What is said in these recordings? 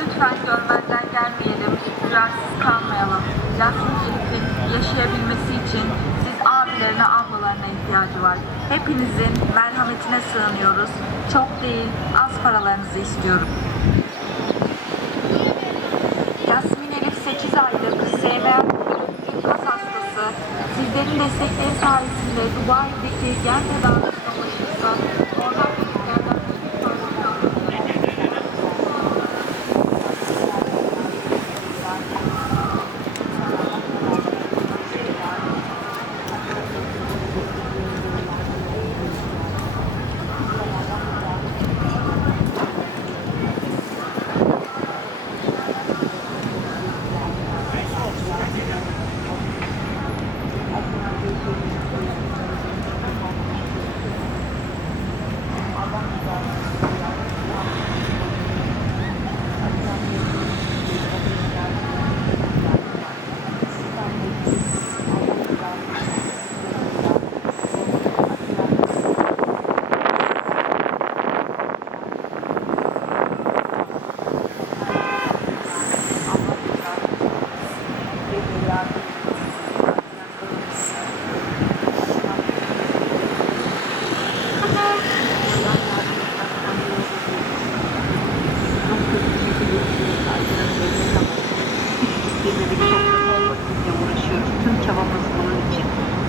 Lütfen görmezden gelmeyelim, duyarsız kalmayalım. Yasmin Elif'in yaşayabilmesi için siz abilerine, ablalarına ihtiyacı var. Hepinizin merhametine sığınıyoruz. Çok değil, az paralarınızı istiyorum. Yasmin Elif 8 aylık SMA kas hastası. Sizlerin destekleri sayesinde Dubai'deki gen tedavisine ulaşırsa oradan tetiklerden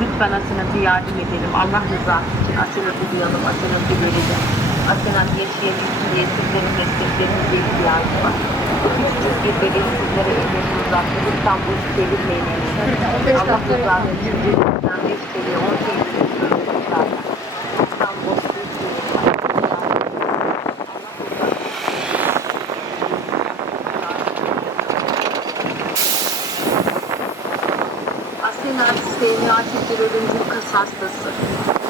Lütfen Asenat'a yardım edelim. Allah rızası için Asenat'ı duyalım, Asenat'ı görelim. Asenat yaşayabilsin diye sizlerin desteklerinize ihtiyacı var. Küçücük bir bebek sizlere ellerini uzattı. Lütfen bu işi devirmeyin. Allah rızası için cebimizden 5 TL, 10 TL istiyoruz. Lütfen Bosphorus Seyirci bir ölümcül kas hastası.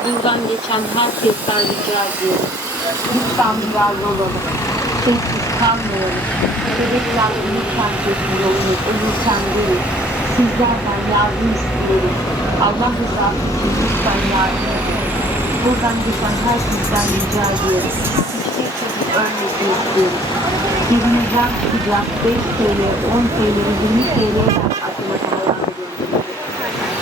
Buradan geçen herkesten rica ediyorum. Lütfen duyarlı olalım. Sessiz kalmayalım. Bebekler lütfen çözüm yolunu ölürken değil. Sizlerden yardım istiyorum. Allah rızası için lütfen yardım edin. Buradan geçen herkesten rica ediyorum. Hiçbir çocuk ölmesini istiyorum. Cebinizden çıkacak 5 TL, 10 TL, 20 TL'den akıllı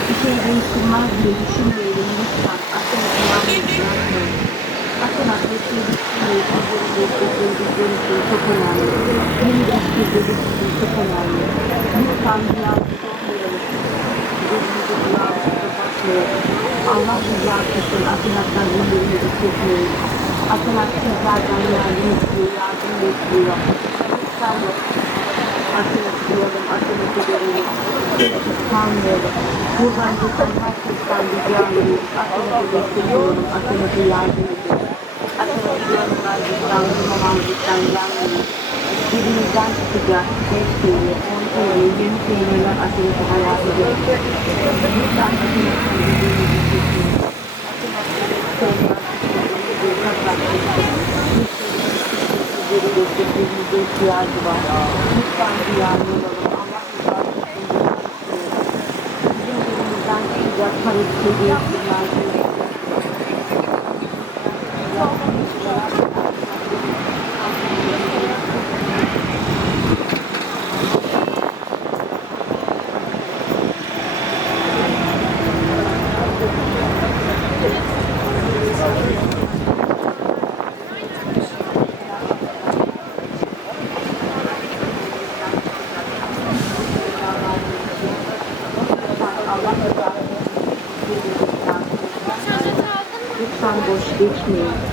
bir şey değiştirmez diye düşünmeyelim lütfen. Asenat'ın yalnız bırakmayın. Asenat destekleri sizlerin destekledikleri için çok önemli. Yeni destekledikleri için çok önemli. Lütfen duyarlı olmayalım. Gözümüzü duyarlı kapatmayalım. Allah rızası için Asenat'tan ürünleri çekmeyin. Asenat sizlerden yardım istiyor, yardım bekliyor. Lütfen Asenat'ı duyalım, Asenat'ı görelim. Sessiz kalmayalım. Buradan geçen herkesten rica ediyoruz. Asenat'ı destekliyorum, Asenat'ı yardım ediyorum. Asenat'ı yanımdan lütfen, durmamam lütfen, gelmeyin. Cebinizden çıkacak 5 TL, 10 TL, 20 TL'ler aşırı hayatı görüyor. Lütfen desteklerinize ihtiyacı var. Lütfen duyarlı olalım. Allah rızası için bizim cebimizden çıkacak para bir şey değiştirmez. Lütfen boş geçmeyin.